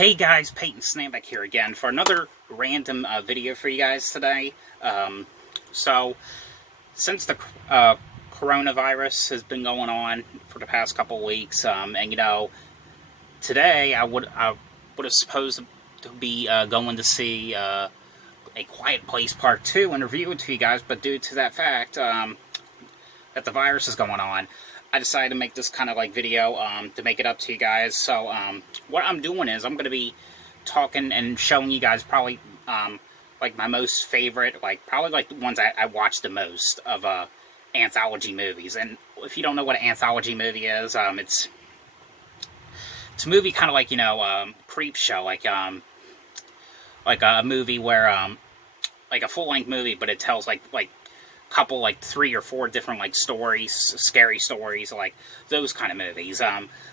Hey guys, Peyton Snapback here again for another random video for you guys today. So, since the coronavirus has been going on for the past couple of weeks, and today I would have supposed to be going to see A Quiet Place Part 2 and review it to you guys, but due to that fact that the virus is going on, I decided to make this kind of like video to make it up to you guys. So what I'm doing is I'm going to be talking and showing you guys probably like my most favorite, probably the ones I watch the most of anthology movies. And if you don't know what an anthology movie is, it's a movie kind of like Creepshow, like a movie where like a full-length movie, but it tells like couple 3 or 4 different stories, scary stories, like those kind of movies.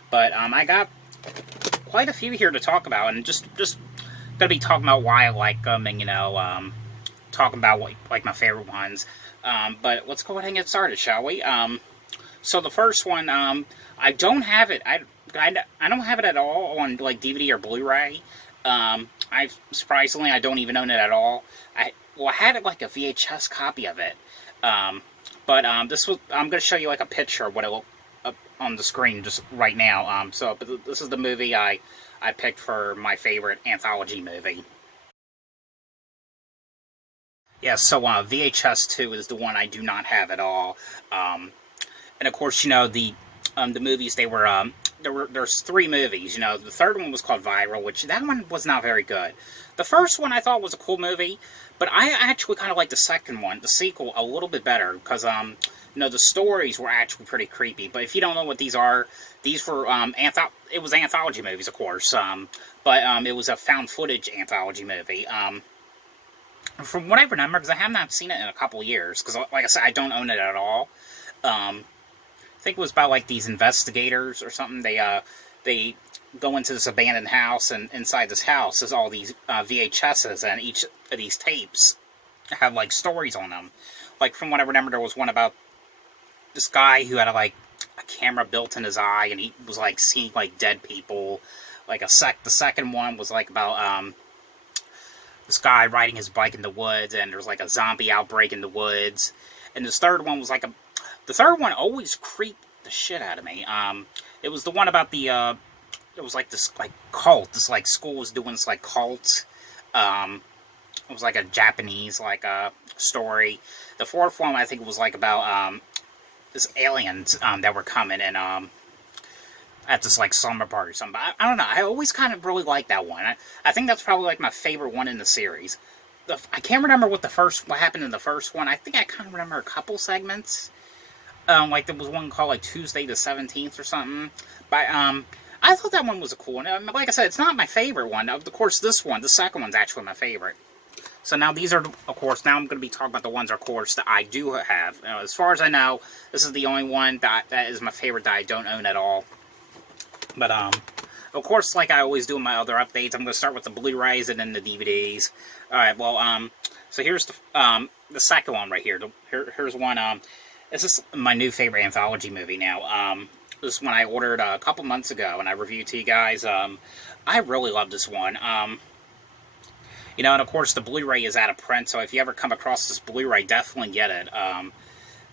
But I got quite a few here to talk about, and just gonna be talking about why I like them, and talking about like my favorite ones. But let's go ahead and get started, shall we? So the first one, I don't have it. I don't have it at all on DVD or Blu-ray. Surprisingly, I don't even own it at all. I had it like a VHS copy of it. But I'm going to show you a picture of what it looked up on the screen just right now. But this is the movie I picked for my favorite anthology movie. Yeah, so VHS 2 is the one I do not have at all. And of course, the movies, there's 3 movies. The third one was called Viral, which that one was not very good. The first one I thought was a cool movie, but I actually kind of like the second one, the sequel, a little bit better, because the stories were actually pretty creepy. But if you don't know what these are, these were it was anthology movies, of course, but it was a found footage anthology movie. From what I remember, because I have not seen it in a couple of years, because like I said, I don't own it at all. I think it was about these investigators or something. They go into this abandoned house, and inside this house is all these VHSs, and each of these tapes have stories on them. From what I remember, there was one about this guy who had a camera built in his eye, and he was seeing dead people. The second one was about this guy riding his bike in the woods, and there's a zombie outbreak in the woods. And this third one was the third one always creeped the shit out of me. It was the one about the it was this cult. This school was doing this cult. It was a Japanese story. The fourth one I think was about this aliens that were coming and at this slumber party or something. But I don't know. I always kind of really liked that one. I think that's probably my favorite one in the series. I can't remember what happened in the first one. I think I kind of remember a couple segments. There was one called Tuesday the 17th or something. But I thought that one was a cool one. Like I said, it's not my favorite one. Of course, this one, the second one's actually my favorite. So now these are, of course, now I'm going to be talking about the ones, of course, that I do have. As far as I know, this is the only one that is my favorite that I don't own at all. But, of course, like I always do in my other updates, I'm going to start with the Blu-rays and then the DVDs. Alright, well, so here's the second one right here. Here's one, this is my new favorite anthology movie now. This one I ordered a couple months ago, and I reviewed to you guys. I really love this one. And of course, the Blu-ray is out of print, so if you ever come across this Blu-ray, definitely get it.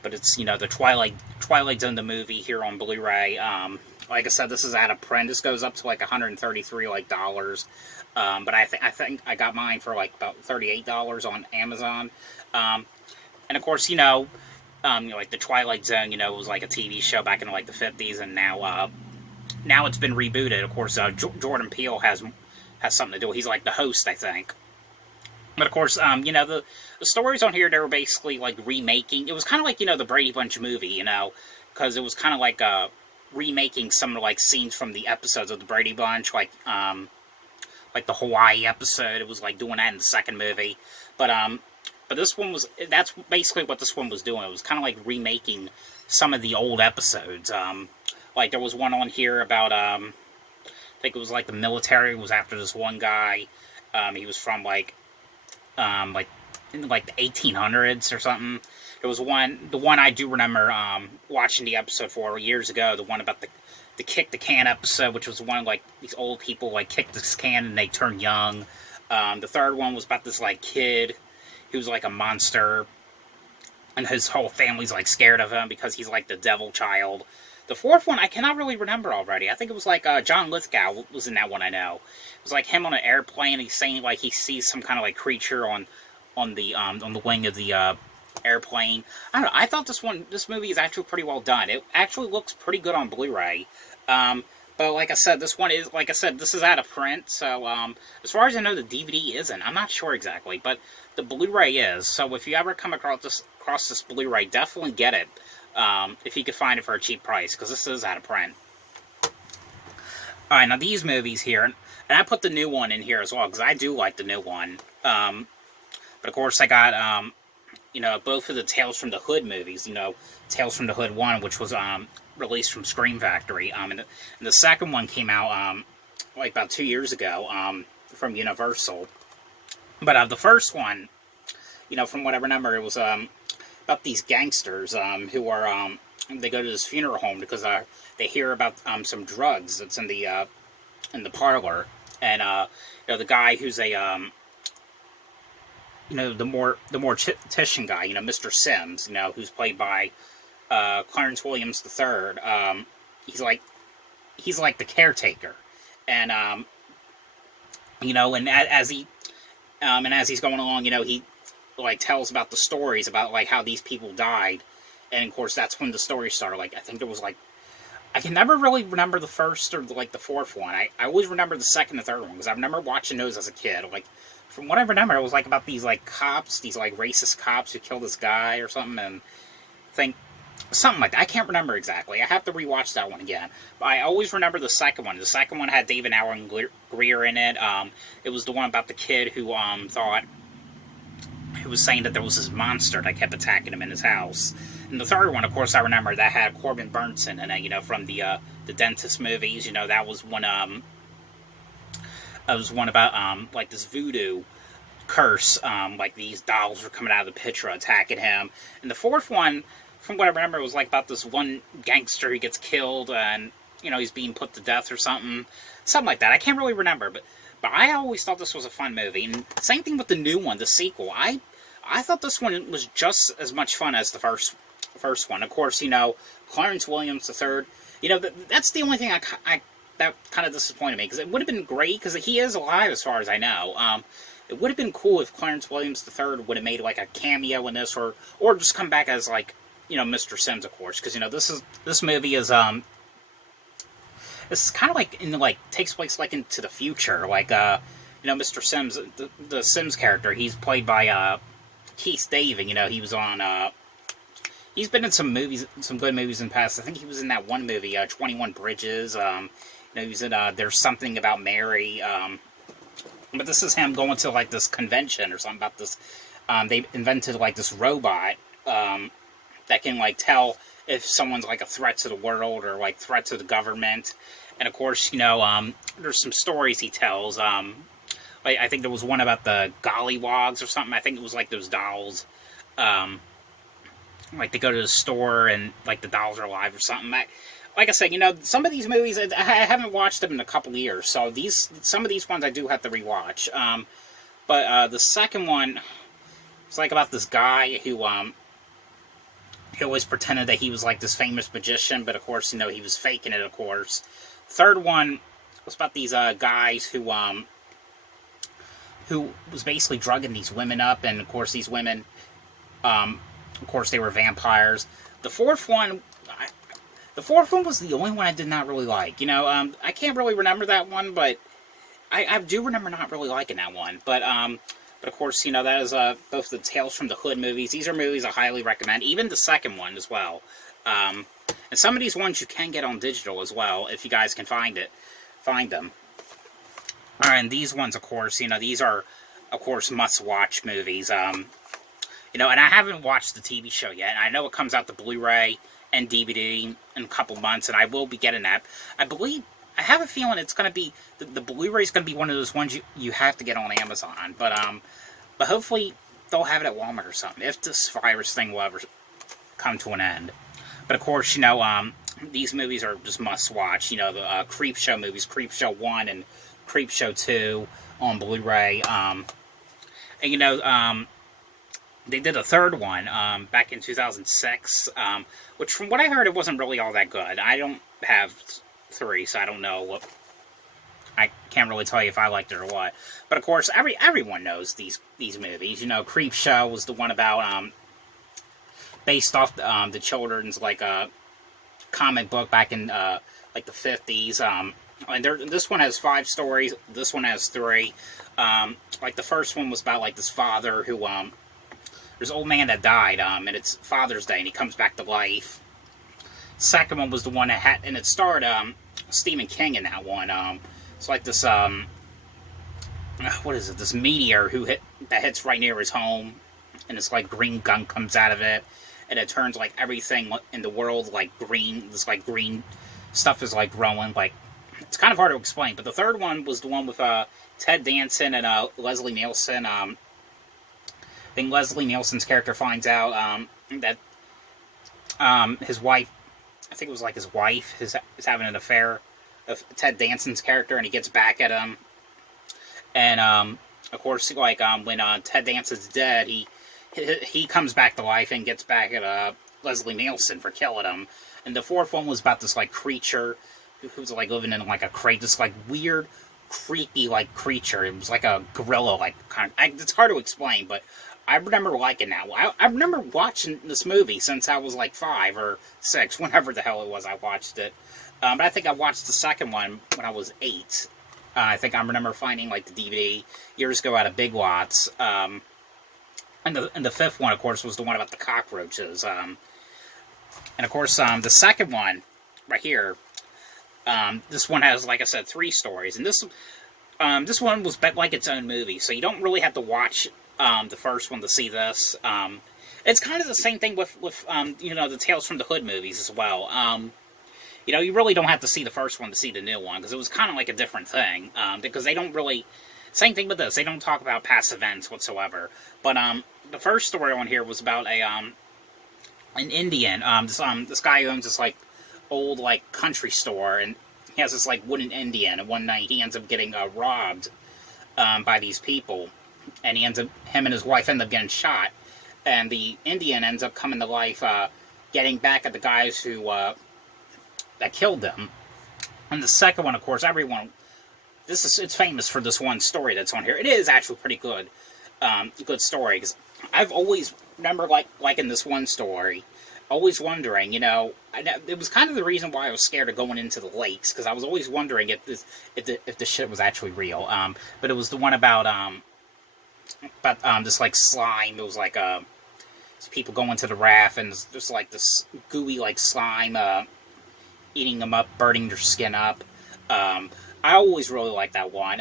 But it's, the Twilight Zone, the movie, here on Blu-ray. Like I said, this is out of print. This goes up to $133 dollars. But I think I got mine for about $38 on Amazon. And of course, the Twilight Zone, was a TV show back in the 50s, and now it's been rebooted. Of course, Jordan Peele has something to do. He's the host, I think. But of course, the stories on here, they were basically remaking. It was kind of the Brady Bunch movie, because it was kind of remaking some of scenes from the episodes of the Brady Bunch, like the Hawaii episode. It was doing that in the second movie, but this one that's basically what this one was doing. It was kind of remaking some of the old episodes. There was one on here about, I think it was the military was after this one guy. He was from in the 1800s or something. There was the one I do remember watching the episode for years ago, the one about the kick the can episode, which was one like these old people like kick this can and they turn young. The third one was about this like kid who was like a monster, and his whole family's like scared of him because he's like the devil child. The fourth one I cannot really remember already. I think it was like John Lithgow was in that one. I know it was like him on an airplane. He's saying like he sees some kind of like creature on the wing of the airplane. I don't know. I thought this movie is actually pretty well done. It actually looks pretty good on Blu-ray. But like I said, this is out of print. So as far as I know, the DVD isn't. I'm not sure exactly, but the Blu-ray is. So if you ever come across this Blu-ray, definitely get it. If you could find it for a cheap price, because this is out of print. Alright, now these movies here, and I put the new one in here as well, because I do like the new one. But of course I got, both of the Tales from the Hood movies, Tales from the Hood 1, which was, released from Scream Factory, and the second one came out, like about 2 years ago, from Universal. But, the first one, from what I remember, it was, about these gangsters who are they go to this funeral home because they hear about some drugs that's in the parlor, and the guy who's a the mortician guy, Mr. Sims, who's played by Clarence Williams III. He's like the caretaker, and as he's going along, he like tells about the stories about like how these people died, and of course that's when the story started. Like I think there was like I can never really remember the first or like the fourth one. I always remember the second and third one because I remember watching those as a kid. Like from what I remember, it was like about these like cops, these like racist cops who killed this guy or something, and I think something like that. I can't remember exactly. I have to rewatch that one again. But I always remember the second one. The second one had David Alan Grier in it. It was the one about the kid who was saying that there was this monster that kept attacking him in his house. And the third one, of course, I remember that had Corbin Burnson in it, from the Dentist movies. That was one. It was one about like this voodoo curse. Like these dolls were coming out of the picture attacking him. And the fourth one, from what I remember, was like about this one gangster who gets killed and he's being put to death or something like that. I can't really remember, but I always thought this was a fun movie. And same thing with the new one, the sequel. I thought this one was just as much fun as the first one. Of course, Clarence Williams III. That's the only thing that kind of disappointed me, because it would have been great, because he is alive as far as I know. It would have been cool if Clarence Williams III would have made like a cameo in this, or just come back as like Mr. Sims, of course, because this movie is it's kind of like takes place like into the future, like Mr. Sims, the Sims character, he's played by Keith David. He was on he's been in some movies, some good movies in the past. I think he was in that one movie, 21 Bridges. He was in There's Something About Mary. But this is him going to like this convention or something about this. They invented like this robot that can like tell if someone's like a threat to the world or like threat to the government. And of course, there's some stories he tells. Like I think there was one about the gollywogs or something. I think it was like those dolls. Like they go to the store and like the dolls are alive or something. Like I said, some of these movies I haven't watched them in a couple of years, so some of these ones I do have to rewatch. But the second one, it's like about this guy who he always pretended that he was like this famous magician, but of course he was faking it. Of course, third one was about these guys who was basically drugging these women up, and of course these women, of course they were vampires. The fourth one was the only one I did not really like. I can't really remember that one, but I do remember not really liking that one. But of course, that is both the Tales from the Hood movies. These are movies I highly recommend, even the second one as well. And some of these ones you can get on digital as well, if you guys can find them. Alright, and these ones, of course, these are, of course, must-watch movies. And I haven't watched the TV show yet. I know it comes out the Blu-ray and DVD in a couple months, and I will be getting that. I have a feeling it's going to be, the Blu-ray is going to be one of those ones you have to get on Amazon. But hopefully they'll have it at Walmart or something, if this virus thing will ever come to an end. But of course, my these movies are just must watch. You know, the Creepshow movies, Creepshow 1 and Creepshow 2 on Blu-ray. And you know, they did a third one back in 2006, which from what I heard, it wasn't really all that good. I don't have 3, so I don't know what. I can't really tell you if I liked it or what. But of course, everyone knows these movies. You know, Creepshow was the one about based off the children's like comic book back in like the 50s. And this one has 5 stories. This one has 3. Like the first one was about like this father who there's an old man that died, and it's Father's Day, and he comes back to life. Second one was the one that had, and it starred Stephen King in that one. It's like this what is it? This meteor that hits right near his home, and this like green gunk comes out of it, and it turns like everything in the world like green. This like green stuff is like growing. Like it's kind of hard to explain. But the third one was the one with Ted Danson and Leslie Nielsen. I think Leslie Nielsen's character finds out that his wife, I think it was like his wife, is having an affair of Ted Danson's character, and he gets back at him. And of course, like when Ted Danson's dead, he comes back to life and gets back at Leslie Nielsen for killing him. And the fourth one was about this like creature who's like living in like a crate, this like weird, creepy like creature. It was like a gorilla, like kind of. It's hard to explain, but I remember liking that one. I remember watching this movie since I was like 5 or 6, whenever the hell it was I watched it. But I think I watched the second one when I was 8. I think I remember finding like the DVD years ago out of Big Lots. And the fifth one, of course, was the one about the cockroaches. And of course, the second one right here. This one has, like I said, 3 stories, and this one was like its own movie, so you don't really have to watch the first one to see this. It's kind of the same thing with you know, the Tales from the Hood movies as well. You know, you really don't have to see the first one to see the new one, because it was kind of like a different thing. Because they don't really... Same thing with this. They don't talk about past events whatsoever. But the first story on here was about an Indian. This guy owns this, like, old, like, country store, and he has this, like, wooden Indian, and one night he ends up getting robbed by these people. And him and his wife end up getting shot. And the Indian ends up coming to life, getting back at the guys who... that killed them. And the second one, of course, it's famous for this one story that's on here. It is actually pretty good, good story, because I've always remember liking this one story, always wondering, you know, it was kind of the reason why I was scared of going into the lakes, because I was always wondering if this shit was actually real. But it was the one about this like slime. It was like people going to the raft, and there's like this gooey like slime. Eating them up, burning their skin up. I always really like that one.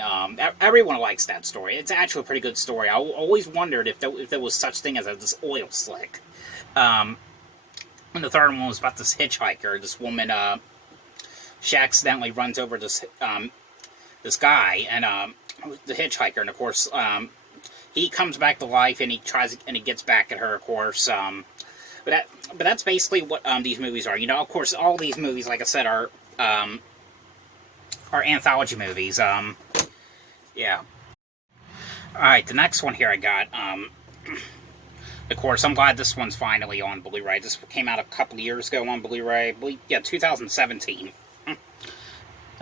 Everyone likes that story. It's actually a pretty good story. I always wondered if there was such thing as this oil slick. And the third one was about this hitchhiker. This woman, she accidentally runs over this guy, and the hitchhiker, and of course, he comes back to life, and he gets back at her, of course. But that's basically what these movies are. You know, of course, all these movies, like I said, are anthology movies. Yeah. Alright, the next one here I got, of course, I'm glad this one's finally on Blu-ray. This came out a couple of years ago on Blu-ray. Yeah, 2017. And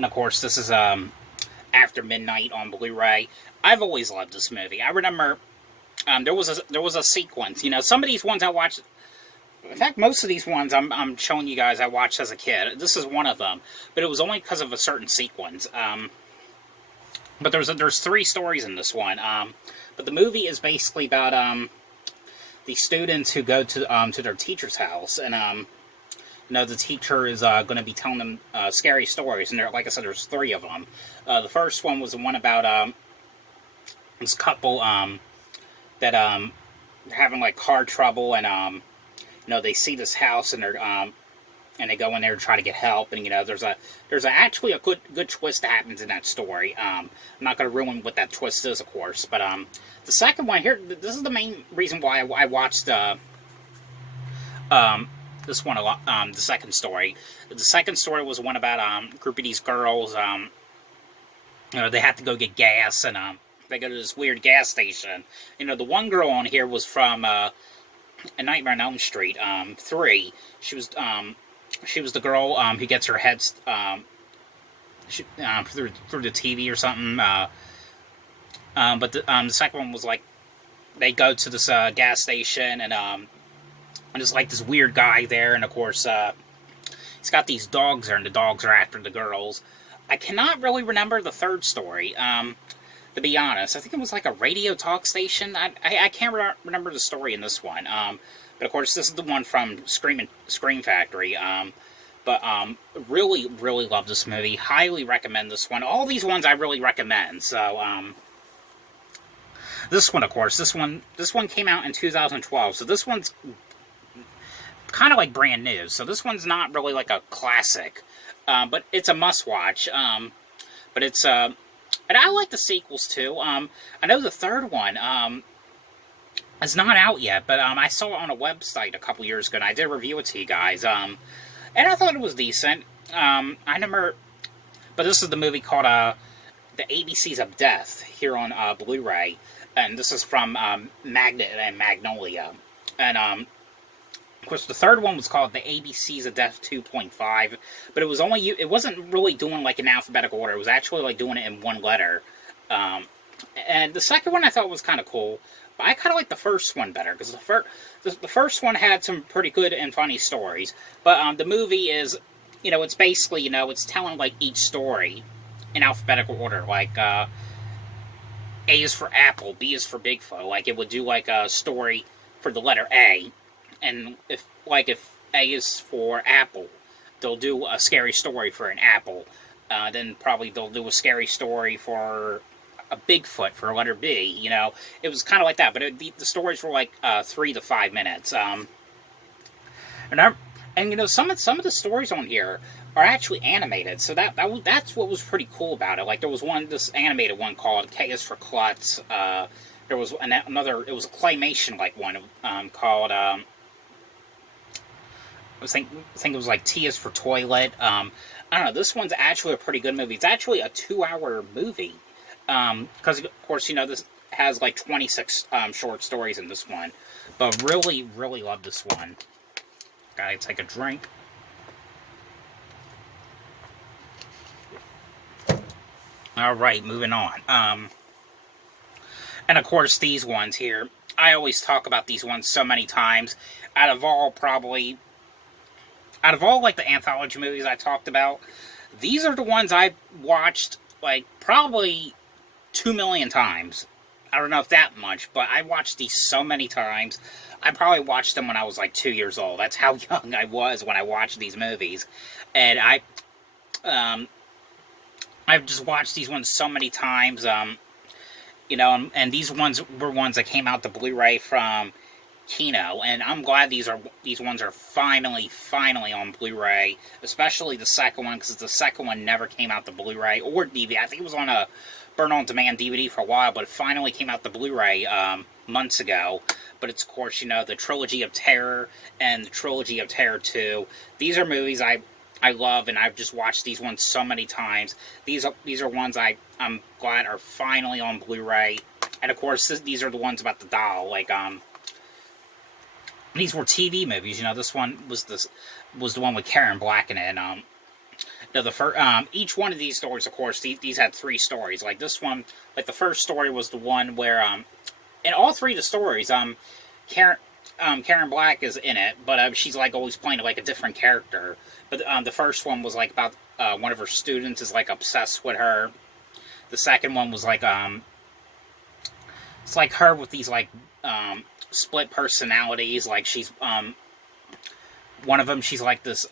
of course, this is After Midnight on Blu-ray. I've always loved this movie. I remember there was a sequence. You know, some of these ones I watched... In fact, most of these ones I'm showing you guys I watched as a kid. This is one of them, but it was only because of a certain sequence. But there's 3 stories in this one. But the movie is basically about the students who go to their teacher's house, and you know, the teacher is going to be telling them scary stories. And like I said, there's 3 of them. The first one was the one about this couple that they're having like car trouble, and you know, they see this house, and they go in there to try to get help, and you know, there's actually a good twist that happens in that story. I'm not going to ruin what that twist is, of course, but the second one here, this is the main reason why I watched this one a lot. The second story. The second story was one about a group of these girls. They had to go get gas, and they go to this weird gas station. The one girl on here was from A Nightmare on Elm Street 3. She was the girl who gets her head through the TV or something. But the second one was like they go to this gas station, and there's like this weird guy there, and of course he's got these dogs there, and the dogs are after the girls. I cannot really remember the third story, to be honest. I think it was like a radio talk station. I can't remember the story in this one. But of course, this is the one from Scream Factory. But really, really love this movie. Highly recommend this one. All these ones I really recommend. So, this one, of course, this one came out in 2012. So this one's kind of like brand new. So this one's not really like a classic. But it's a must-watch. But it's, and I like the sequels, too. I know the third one, is not out yet, but, I saw it on a website a couple years ago, and I did review it to you guys, and I thought it was decent. I remember, but this is the movie called, The ABCs of Death, here on, Blu-ray, and this is from, Magnet and Magnolia, and, of course, the third one was called The ABCs of Death 2.5, but it wasn't really doing like an alphabetical order. It was actually like doing it in one letter. And the second one I thought was kind of cool, but I kind of like the first one better, because the first one had some pretty good and funny stories. But the movie is, it's basically, it's telling like each story in alphabetical order. Like, A is for apple, B is for Bigfoot. Like, it would do like a story for the letter A. And if A is for apple, they'll do a scary story for an apple. Then probably they'll do a scary story for a Bigfoot for letter B. It was kind of like that. But the stories were like 3 to 5 minutes. Some of the stories on here are actually animated. So that's what was pretty cool about it. Like there was this animated one called K is for Klutz. There was another. It was a claymation like one called. I think it was like T is for Toilet. I don't know. This one's actually a pretty good movie. It's actually a 2-hour movie. Because, of course, this has like 26 short stories in this one. But really, really love this one. Gotta take a drink. Alright, moving on. And, of course, these ones here. I always talk about these ones so many times. Out of all, like, the anthology movies I talked about, these are the ones I watched, like, probably 2 million times. I don't know if that much, but I watched these so many times. I probably watched them when I was, like, 2 years old. That's how young I was when I watched these movies. And I've just watched these ones so many times, and these ones were ones that came out the Blu-ray from Kino, and I'm glad these ones are finally on Blu-ray, especially the second one, because the second one never came out the Blu-ray or DVD. I think it was on a burn-on-demand DVD for a while, but it finally came out the Blu-ray months ago. But it's, of course, the Trilogy of Terror and the Trilogy of Terror 2. These are movies I love, and I've just watched these ones so many times. These are ones I'm glad are finally on Blu-ray. And, of course, these are the ones about the doll, like, these were TV movies, this one was the one with Karen Black in it, and, each one of these stories, of course, these had 3 stories, like this one, like the first story was the one where, in all 3 of the stories, Karen Black is in it, but, she's, like, always playing, like, a different character, but, the first one was, like, about, one of her students is, like, obsessed with her. The second one was, like, it's, like, her with these, like, split personalities, like she's one of them, she's like this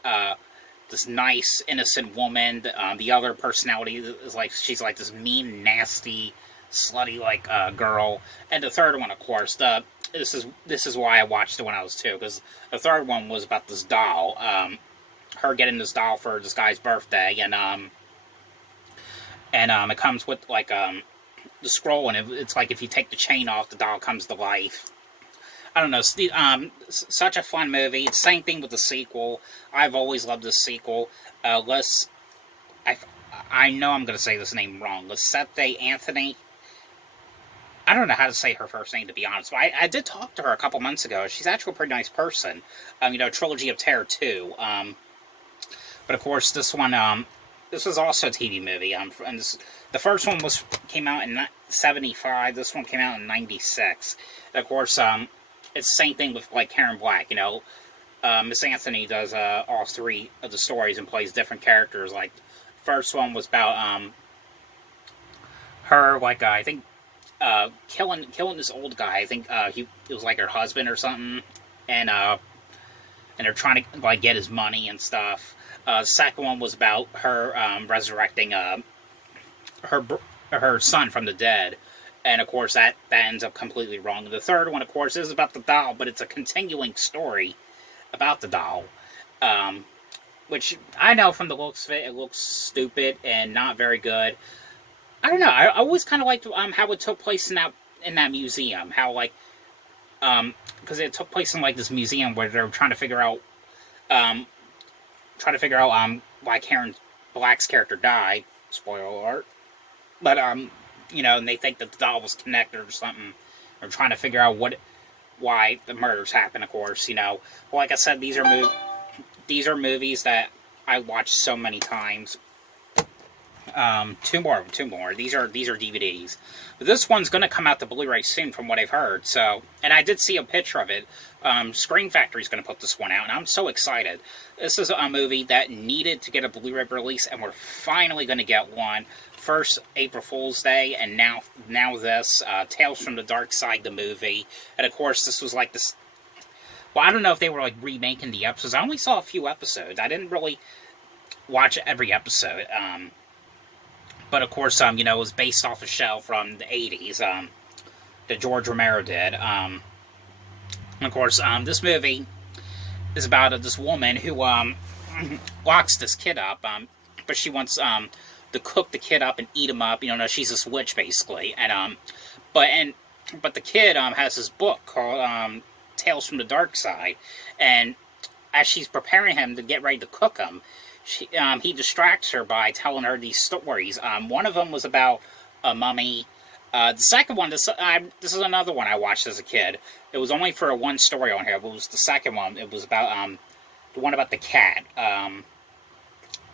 nice innocent woman, the other personality is like she's like this mean, nasty, slutty like girl, and the third one, of course, this is why I watched it when I was 2, because the third one was about this doll, her getting this doll for this guy's birthday, and it comes with like the scroll, and it's like if you take the chain off, the doll comes to life. I don't know. Such a fun movie. It's same thing with the sequel. I've always loved the sequel. Let's. I know I'm going to say this name wrong. Lisette Anthony. I don't know how to say her first name, to be honest. But I did talk to her a couple months ago. She's actually a pretty nice person. Trilogy of Terror 2. But of course, this one, this was also a TV movie. The first one came out in '75. This one came out in '96. And of course, it's the same thing with like Karen Black. Miss Anthony does all three of the stories and plays different characters. Like, first one was about her, like I think killing this old guy. I think it was like her husband or something, and they're trying to like get his money and stuff. Second one was about her resurrecting her son from the dead, and of course that ends up completely wrong. And the third one, of course, is about the doll, but it's a continuing story about the doll, which I know from the looks of it, it looks stupid and not very good. I don't know. I always kind of liked how it took place in that museum. How because it took place in like this museum where they're trying to figure out why Karen Black's character died. Spoiler alert. But and they think that the doll was connected or something. They're trying to figure out why the murders happened. Of course, like I said, these are movies that I watched so many times. Two more. These are DVDs. But this one's going to come out to Blu-ray soon, from what I've heard. So, and I did see a picture of it. Screen Factory's going to put this one out, and I'm so excited. This is a movie that needed to get a Blu-ray release, and we're finally going to get one. First, April Fool's Day, and now this Tales from the Darkside, the movie. And of course, this was like this. Well, I don't know if they were like remaking the episodes. I only saw a few episodes. I didn't really watch every episode. But of course, it was based off a show from the 80s that George Romero did. And of course, this movie is about this woman who locks this kid up, but she wants to cook the kid up and eat him up. She's this witch, basically. And but the kid has this book called Tales from the Darkside, and as she's preparing him to get ready to cook him, he distracts her by telling her these stories. One of them was about a mummy. The second one, this is another one I watched as a kid. It was only for one story on here, but it was the second one. It was about the one about the cat.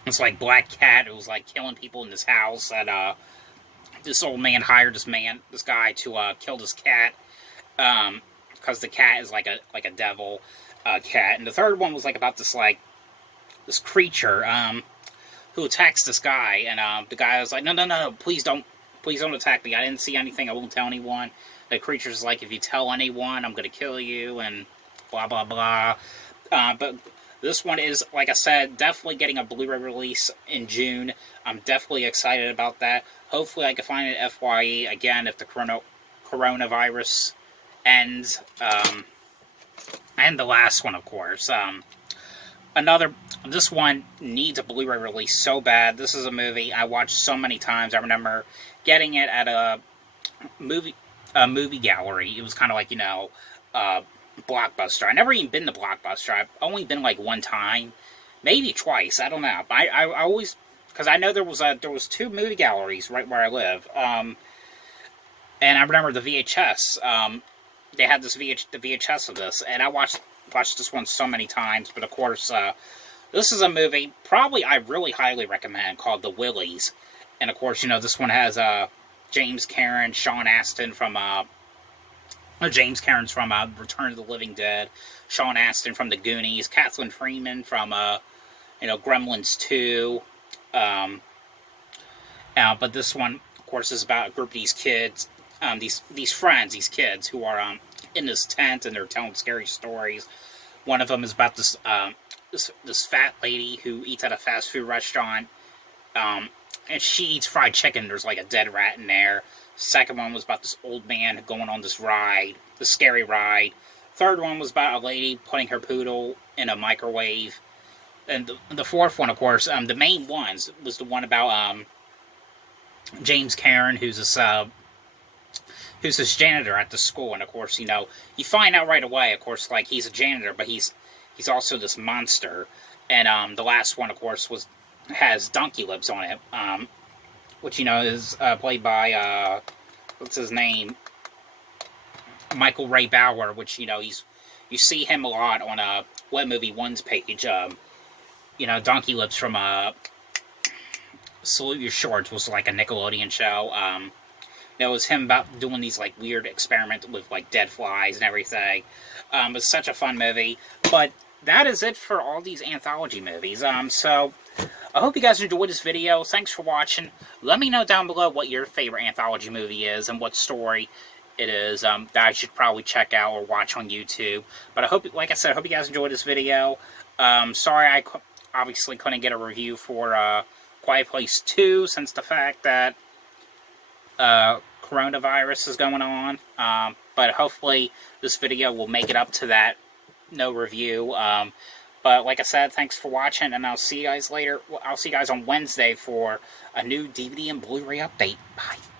It's like Black Cat. It was like killing people in this house, and this old man hired this guy to kill this cat, because the cat is like a devil cat. And the third one was like about this creature who attacks this guy, and the guy was like, no, please don't attack me. I didn't see anything. I won't tell anyone. The creature's like, if you tell anyone, I'm gonna kill you, and blah blah blah. But this one is, like I said, definitely getting a Blu-ray release in June. I'm definitely excited about that. Hopefully I can find it FYE again if the coronavirus ends. And the last one, of course. This one needs a Blu-ray release so bad. This is a movie I watched so many times. I remember getting it at a movie gallery. It was kind of like, Blockbuster. I never even been to Blockbuster. I've only been like one time, maybe twice. I don't know. I always, because I know there was two movie galleries right where I live. And I remember the VHS. They had the VHS of this, and I watched this one so many times. But of course, this is a movie probably I really highly recommend, called The Willies. And of course, this one has James Karen, Sean Astin from James Cameron's from Return of the Living Dead, Sean Astin from The Goonies, Kathleen Freeman from Gremlins 2. But this one, of course, is about a group of these kids, these friends, these kids who are in this tent, and they're telling scary stories. One of them is about this fat lady who eats at a fast food restaurant, and she eats fried chicken. There's like a dead rat in there. Second one was about this old man going on this ride, the scary ride. Third one was about a lady putting her poodle in a microwave. And the fourth one, of course, the main ones, was the one about James Karen, who's who's his janitor at the school, and of course, you know, you find out right away, of course, like, he's a janitor, but he's also this monster. And the last one, of course, has donkey lips on it, which, you know, is played by, what's his name? Michael Ray Bauer, which, you know, you see him a lot on What Movie One's page. You know, Donkey Lips from Salute Your Shorts was like a Nickelodeon show. It was him about doing these like weird experiments with like dead flies and everything. It's such a fun movie. But that is it for all these anthology movies. So I hope you guys enjoyed this video. Thanks for watching. Let me know down below what your favorite anthology movie is and what story it is that I should probably check out or watch on YouTube. But I hope, like I said, I hope you guys enjoyed this video. Sorry I obviously couldn't get a review for Quiet Place 2 since the fact that coronavirus is going on. But hopefully this video will make it up to that no review. But like I said, thanks for watching, and I'll see you guys later. I'll see you guys on Wednesday for a new DVD and Blu-ray update. Bye.